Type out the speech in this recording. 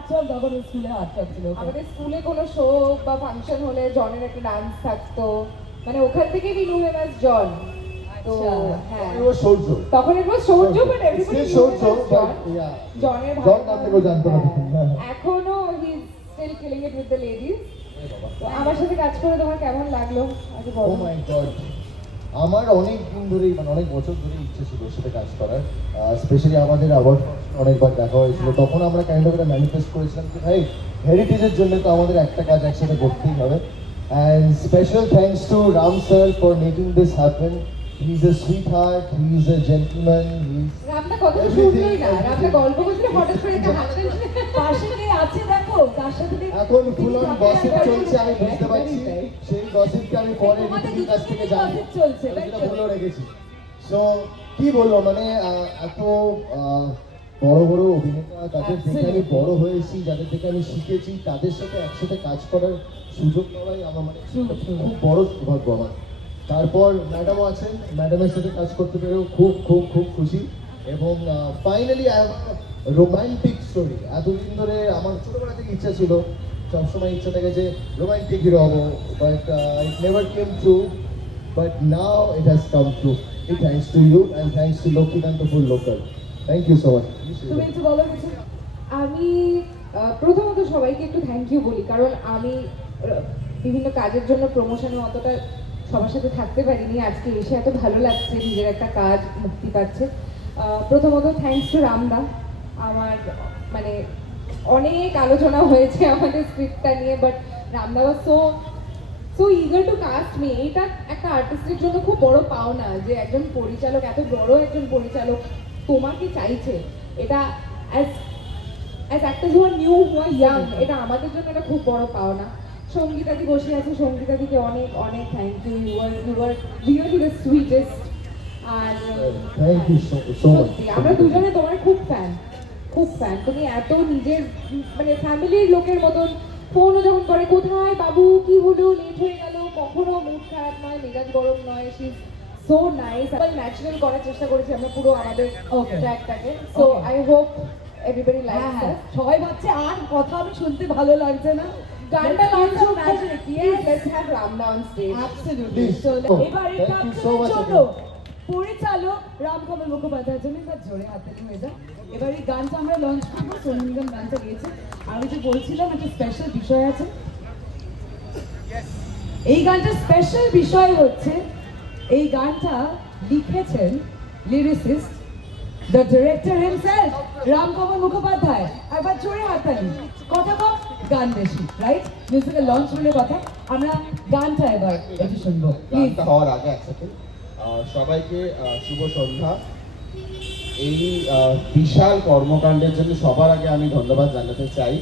হাত চল তখন স্কুলে হাত ছিল আমাদের স্কুলে কোনো শো বা ফাংশন হলে জনের একটা ডান্স থাকতো। মানে ওখান থেকে we know him as John. তো আচ্ছা। হ্যাঁ। It was Sourya. তখন it Sourya but everybody Sourya, John but yeah. জনের জন নাম থেকেও জানতো না। এখনও he is still killing it with the ladies তো আমার সাথে কাজ করে তোমার কেমন লাগল? আগে ও মাই গড Oh আমার অনেক দিন ধরেই মানে অনেক বছর ধরে ইচ্ছে ছিল সাথে কাজ করার। স্পেশালি আমাদের আবার অনেকবার দেখা হয়েছিল। তখন আমরা কাইন্ড অফ ম্যানিফেস্ট করেছিলাম যে, ভাই হেরিটেজের জন্য তো আমাদের একটা কাজ একসাথে করতেই হবে। And special thanks to Ram sir for making this happen is a sweetheart he is a gentleman he is রামদা কথা শুনলোই না। everything. গল্প করছিল হঠাৎ করে একটা পাশে কে আছে দেখো তার সাথে এখন ফুল অন গসিপ চলছে আমি বুঝতে পারছি সেই গসিপকে আমি পরে তোমাদের কাছ থেকে জানি চলছে, সেটা তো? রেখেছি সো কি বলব মানে এত বড় বড় অভিনেতা তাদের দেখে আমি. বড় হয়েছি যাদের থেকে আমি শিখেছি তাদের সাথে একসাথে কাজ করার সুযোগ পাওয়াই আমার মানে. খুব বড় সৌভাগ্য আমার তারপর ম্যাডামও আছেন ম্যাডামের সাথে কাজ করতে পেরেও খুব খুব খুব খুশি এবং ফাইনালি আই রোমান্টিক স্টোরি এতদিন ধরে আমার ছোটবেলা থেকে ইচ্ছা ছিল, সবসময় ইচ্ছা থাকে যে রোমান্টিক হিরো হব but it never came true but now it has come true it thanks to you and thanks to Laxmikant full local thank you so much তুমি একটু আমি প্রথমত সবাইকে একটু থ্যাংক ইউ বলি, কারণ আমি বিভিন্ন কাজের জন্য প্রমোশনে অতটা সবার সাথে থাকতে পারিনি। আজকে এসে এত ভালো লাগছে, নিজের একটা কাজ মুক্তি পাচ্ছে। প্রথমত থ্যাংকস টু রামদা। আমার মানে অনেক আলোচনা হয়েছে আমাদের স্ক্রিপ্টটা নিয়ে but রামদা was so so eager to cast me এটা একটা আর্টিস্টের জন্য খুব বড় পাওনা যে একজন পরিচালক এত বড় একজন পরিচালক তোমাকে চাইছে। এটা as as actors who are new who are young এটা আমাদের জন্য এটা খুব বড় পাওনা। সঙ্গীতাদি বসে আছে সঙ্গীতাদিকে অনেক অনেক thank you you are you are really the sweetest আর আমরা দুজনে তোমার খুব ফ্যান খুব ফ্যান তুমি এত নিজের মানে ফ্যামিলির লোকের মতন ফোনও যখন করে কোথায় বাবু? কি হলো? লেট হয়ে গেল। কখনো মুড খারাপ নয় মেজাজ গরম নয়। শি সো নাইস ন্যাচারাল করার চেষ্টা করেছি আমরা পুরো আমাদের ট্র্যাকটাকে সো আই হোপ এভরিবডি হ্যাঁ লাইক সবাই ভাবছে আর কথা আমি শুনতে ভালো লাগছে না। গানটা লঞ্চ হোক magic please let's have on stage absolutely so এবারে জন্য. পরিচালক রামকমল মুখোপাধ্যায়ের জন্য এবার জোরে হাততালি হয়ে যায় এবার এই গানটা আমরা লঞ্চ করব সোনু নিগম গানটা গিয়েছে। আমি যে বলছিলাম, একটা স্পেশাল বিষয় আছে। এই গানটার স্পেশাল বিষয় হচ্ছে, এই গানটা লিখেছেন lyricist the director himself Ramkamal Mukhopadhyay. একবার জোরে হাততালি। কথা কম গান বেশি রাইট মিউজিক্যাল লঞ্চ বলে কথা। আমরা গানটা এবার একটু শুনব। গানটা হওয়ার আগে এক সবাইকে শুভ সন্ধ্যা। এই বিশাল কর্মকাণ্ডের জন্য সবার আগে আমি ধন্যবাদ জানাতে চাই।